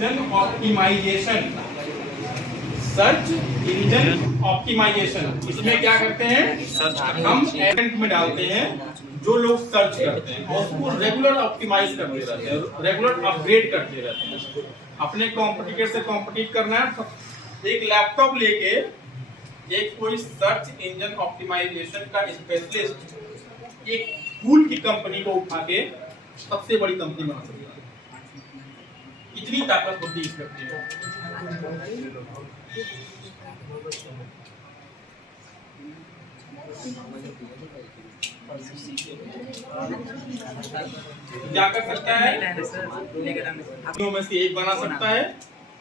Engine optimisation, search engine optimisation. इसमें क्या करते हैं, हम एजेंट में डालते हैं जो लोग सर्च करते हैं और उसको रेगुलर ऑप्टिमाइज करते रहते हैं, रेगुलर अपग्रेड करते रहते हैं। अपने कॉम्पिटिटर से कॉम्पिटिट करना है, एक लैपटॉप लेके एक कोई सर्च इंजन ऑप्टिमाइजेशन का स्पेशलिस्ट एक फूल की कंपनी को उठा के सबसे बड़ी कंपनी बना सकता है। इतनी ताकत होती है इस कंपनी को। क्या कर सकता है, में से एक बना सकता है।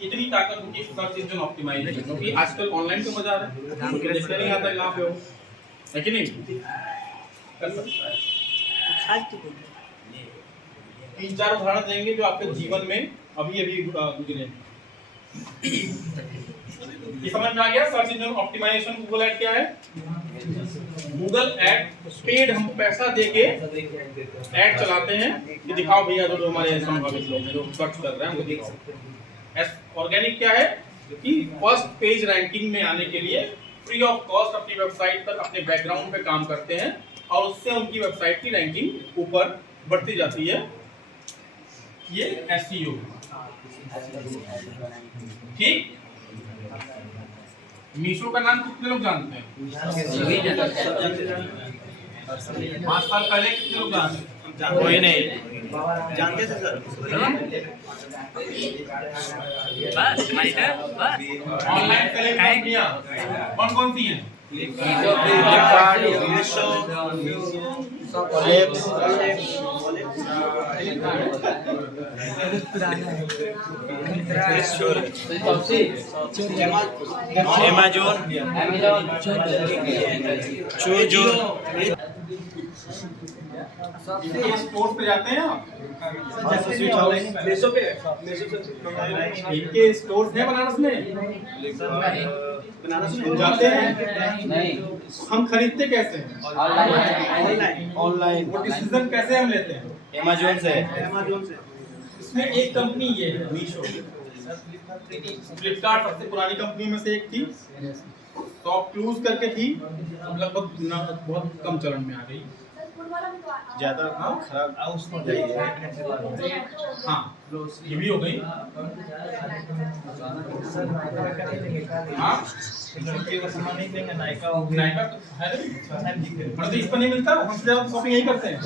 इतनी ताकत होती है सर्च इंजन ऑप्टिमाइजेशन, क्योंकि आजकल ऑनलाइन का बाजार है, मुझे देखने नहीं आता है कहाँ पे हो, है कि नहीं। कर सकता है। 3-4 उदाहरण देंगे जो आपके जीवन में अभी अभी गुजरे। ये समझ में आ गया search engine optimisation. Google ad क्या है, गूगल ऐड पेड, हम पैसा देके ऐड चलाते हैं कि दिखाओ भैया जो हमारे संभावित लोग हैं जो सर्च कर रहे हैं वो देख सकते हैं। ऑर्गेनिक क्या है कि फर्स्ट पेज रैंकिंग में आने के लिए फ्री ऑफ कॉस्ट अपनी वेबसाइट पर अपने बैकग्राउंड पे काम करते हैं और उससे उनकी वेबसाइट की रैंकिंग ऊपर बढ़ती जाती है। ये एसईओ, ठीक। मीशो का नाम कितने लोग जानते हैं, 5 साल पहले कितने लोग जानते हैं, कोई नहीं जानते थे सर। ऑनलाइन सेलिंग कंपनियां कौन कौन सी हैं, स्टोर पे जाते हैं आप, इनके स्टोर्स हैं बनारस में, जाते हैं नहीं, हम खरीदते कैसे हैं, ऑनलाइन। वो डिसीजन कैसे हम लेते हैं, अमेज़न से। इसमें एक कंपनी ये है मीशो, फ्लिपकार्ट सबसे पुरानी कंपनी में से एक थी, टॉप क्लूज करके थी, लगभग बहुत कम चलन में आ गई, ज्यादा खराब हाँ ये भी हो गई। इस पर नहीं मिलता, हमसे ज्यादा शॉपिंग यही करते हैं।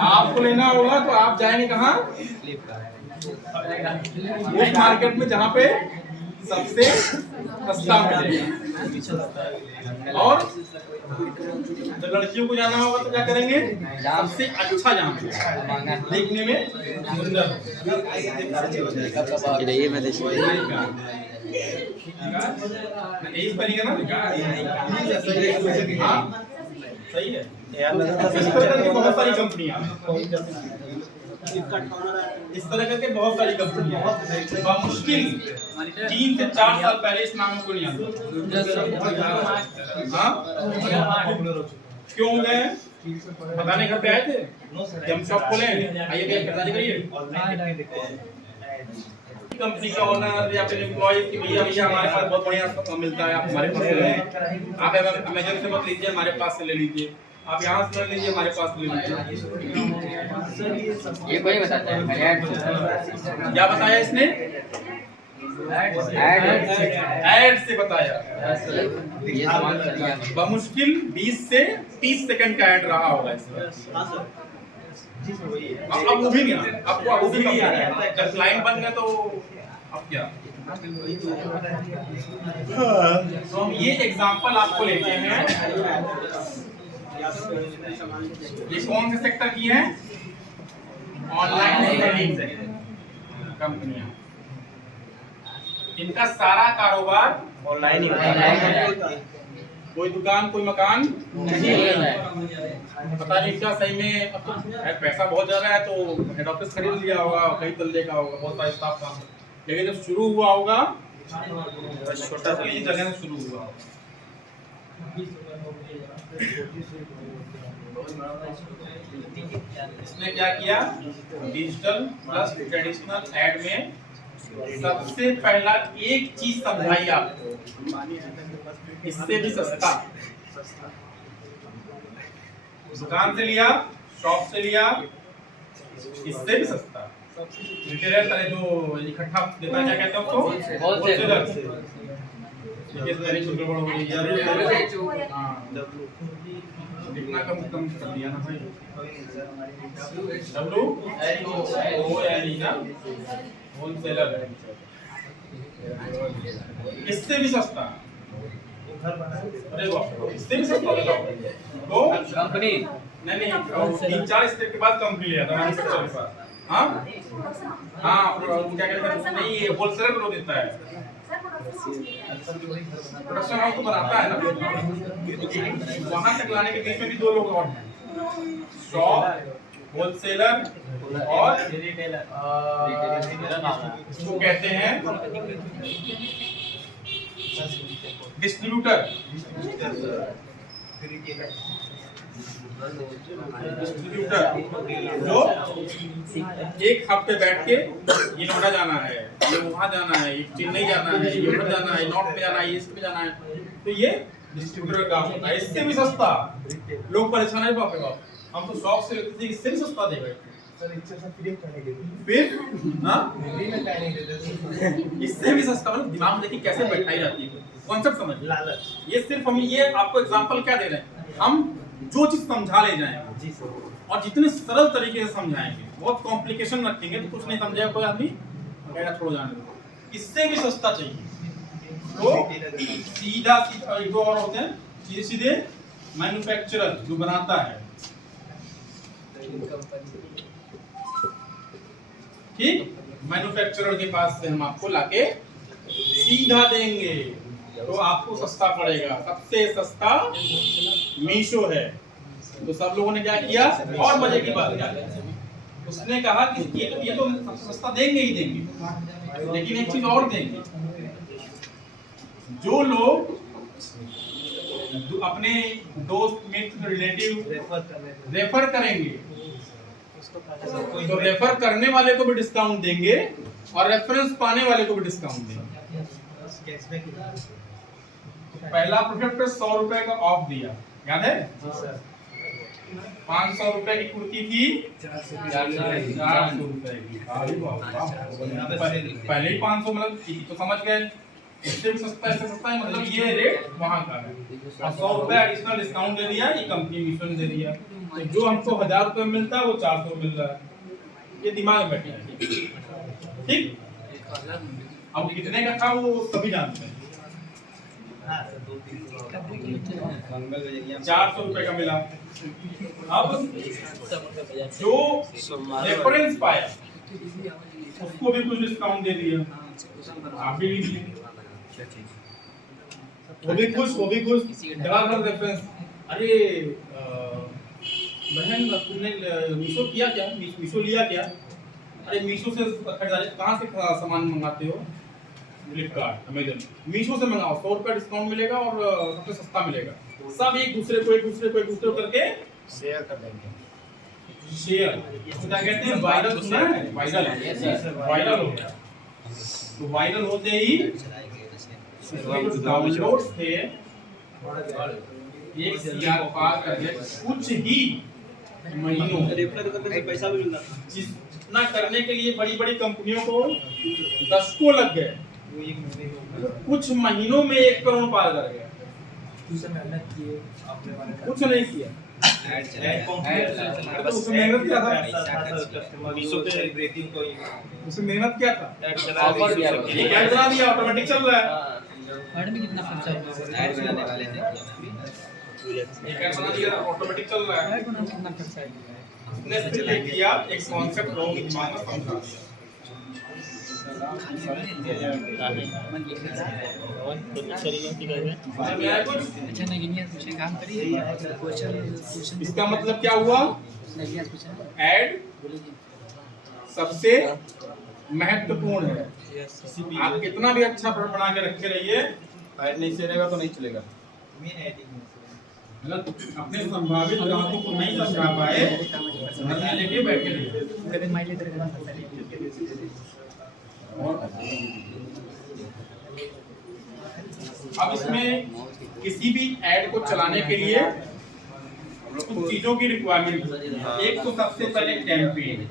आपको लेना होगा तो आप जाएंगे कहाँ, उस मार्केट में जहाँ पे सबसे सस्ता मिलेगा। और जब लड़कियों को जाना होगा तो क्या करेंगे, सबसे अच्छा जाना, देखने में सुंदर। यही बनेगा ना, सही है। बहुत सारी कंपनियां, इस तरह करके बहुत सारी कंपनियां, मुश्किल 3 से 4 साल पहले इस नाम को नहीं आता। क्यों गए, बताने घर पे आए थे, हम शॉप खोले, आइए खरीदारी करिए। कंपनी का ओनर या फिर एम्प्लॉय कि भैया हमारे पास बहुत बढ़िया मिलता है, आप हमारे पास ले लीजिए, आप अमेज़न से मत लीजिए, हमारे पास से ले लीजिए, आप यहाँ से ले लीजिए, हमारे पास ले लीजिए। ये कोई बताता है, क्या बताया इसने, ऐड से बताया। बमुश्किल 20 से 30 सेकंड का ऐड रहा होगा इसमें। अब वो भी नहीं, अब वो भी नहीं, जब क्लाइंट बन गए तो अब क्या। तो हम ये एग्जांपल आपको लेते हैं, ये कौन से सेक्टर की है, ऑनलाइन सेलिंग कंपनियां, इनका सारा कारोबार ऑनलाइन ही होता है। कोई दुकान कोई मकान नहीं है, पता नहीं क्या सही में। अब तो पैसा बहुत ज्यादा है तो हेड ऑफिस खरीद लिया होगा, कई तल्ले का होगा, बहुत सारे स्टाफ काम, लेकिन जब शुरू हुआ होगा छोटा सा जगह से शुरू हुआ होगा। इसने क्या किया, डिजिटल प्लस ट्रेडिशनल ऐड में सबसे पहला एक चीज समझाई आपको, इससे भी सस्ता। दुकान से लिया, शॉप से लिया, इससे भी सस्ता। रिटेलर तरह जो इकट्ठा देता है, क्या कहते हैं उसको, होलसेलर। कितना कम कर दिया ना भाई, WHOLE ना, होलसेलर। इससे भी सस्ता, अरे इससे भी सस्ता बताओ। तो कंपनी नहीं 3-4 स्टेप के बाद कंपनी लिया था मैन्युफैक्चरर के पास। हाँ हाँ, क्या कहते हैं, नहीं ये होलसेलर को देता है, प्रोडक्शन हाउस तो बनाता है ना। वहां तक लाने के बीच में भी 2 लोग और हैं, शॉप, होलसेलर और रिटेलर। इसको कहते हैं डिस्ट्रीब्यूटर। डिस्ट्रीब्यूटर जो एक हफ्ते बैठ के ये नोएडा जाना है, ये वहां जाना है, ये चेन्नई जाना है, ये उधर जाना है, नॉर्थ में जाना है, ईस्ट में जाना है, तो ये डिस्ट्रीब्यूटर का काम होता है। इससे भी सस्ता। लोग परेशान है, बाप रे बाप, हम तो शॉप से लेते थे, इससे भी सस्ता देगा फिर ना, इससे भी सस्ता। मतलब दिमाग में देखिए कैसे बैठाई जाती है, कॉन्सेप्ट समझ लालच। ये सिर्फ हम ये आपको एग्जांपल क्या दे रहे हैं, हम जो चीज समझा ले जाएंगे जी सर, और जितने सरल तरीके से समझाएंगे, बहुत कॉम्प्लिकेशन रखेंगे तो कुछ नहीं समझेगा कोई आदमी, कहेगा छोड़ जाने दो। इससे भी सस्ता चाहिए तो सीधा एक और होते हैं सीधे सीधे मैन्युफैक्चरर जो बनाता है, ठीक, मैन्युफैक्चरर के पास से हम आपको लाके सीधा देंगे तो आपको सस्ता पड़ेगा। सबसे सस्ता मीशो है। तो सब लोगों ने क्या किया, और मजे की बात क्या है, उसने कहा कि ये तो सबसे सस्ता देंगे ही देंगे, लेकिन एक चीज और देंगे, जो लोग अपने दोस्त मित्र रिलेटिव रेफर करेंगे तो रेफर करने वाले को भी डिस्काउंट देंगे और रेफरेंस पाने वाले को भी डिस्काउंट देंगे। पहला प्रोडक्ट पे 100 रुपए का ऑफ दिया, याद है? 500 रुपए की कुर्ती थी 400 रुपए की। पहले ही 500 मतलब तो समझ गए, इससे भी सस्ता, इससे सस्ता है, मतलब ये रेट वहां का है। और 100 रुपए एडिशनल डिस्काउंट दे दिया, ये कंपनी मीशो ने दे दिया। तो जो हमको 1000 रुपए मिलता है वो 400 मिल रहा है। ये दिमाग में बैठा है, ठीक। अब कितने का था वो सभी जानते हैं, 400 रुपए का मिला। अब जो रेफरेंस पाया उसको भी कुछ डिस्काउंट दे दिया, आप भी लीजिए, वो भी खुश घर रेफरेंस। अरे बहन तुमने मीशो किया क्या, मीशो लिया क्या? अरे मीशो से खरीदारी कहाँ से सामान मंगाते हो? फ्लिपकार्ट, अमेजन। मीशो से मंगाओ, 100 रुपए डिस्काउंट मिलेगा और सबसे सस्ता मिलेगा। सब एक दूसरे को करके शेयर कर देंगे। शेयर क्या कहते हैं, वायरल सुना है? वायरल हो गया। तो वायरल होते ही डाउनलोड्स थे 1,000 पार कर गए कुछ ही महीनों में। पैसा भी मिलता, जितना करने के लिए बड़ी बड़ी कंपनियों को दशकों लग गए, कुछ महीनों में 1 करोड़ पार कर गया। कुछ नहीं किया, उसमें मेहनत क्या था, उसमें मेहनत क्या था, ऑफर दिया, ऑटोमेटिक चल रहा है। ऐड में कितना खर्चा होगा, ऐड बनाने वाले थे, एक ऐड बना दिया, ऑटोमेटिक चल रहा है। ऐड बनाने कितना खर्चा है, इसने सिर्फ किया एक कॉन्सेप्ट लोगों के दिमाग में समझा दिया। इसका मतलब क्या हुआ, ऐड सबसे महत्वपूर्ण है। आप कितना भी अच्छा प्रोडक्ट बना के रखे रहिए, ऐड नहीं चलेगा तो नहीं चलेगा। अगर अपने संभावित ग्राहकों को नहीं समझा पाए घर में लेके बैठे रहिए। अब इसमें किसी भी ऐड को चलाने के लिए कुछ चीजों की रिक्वायरमेंट है। एक तो सबसे पहले कैंपेन,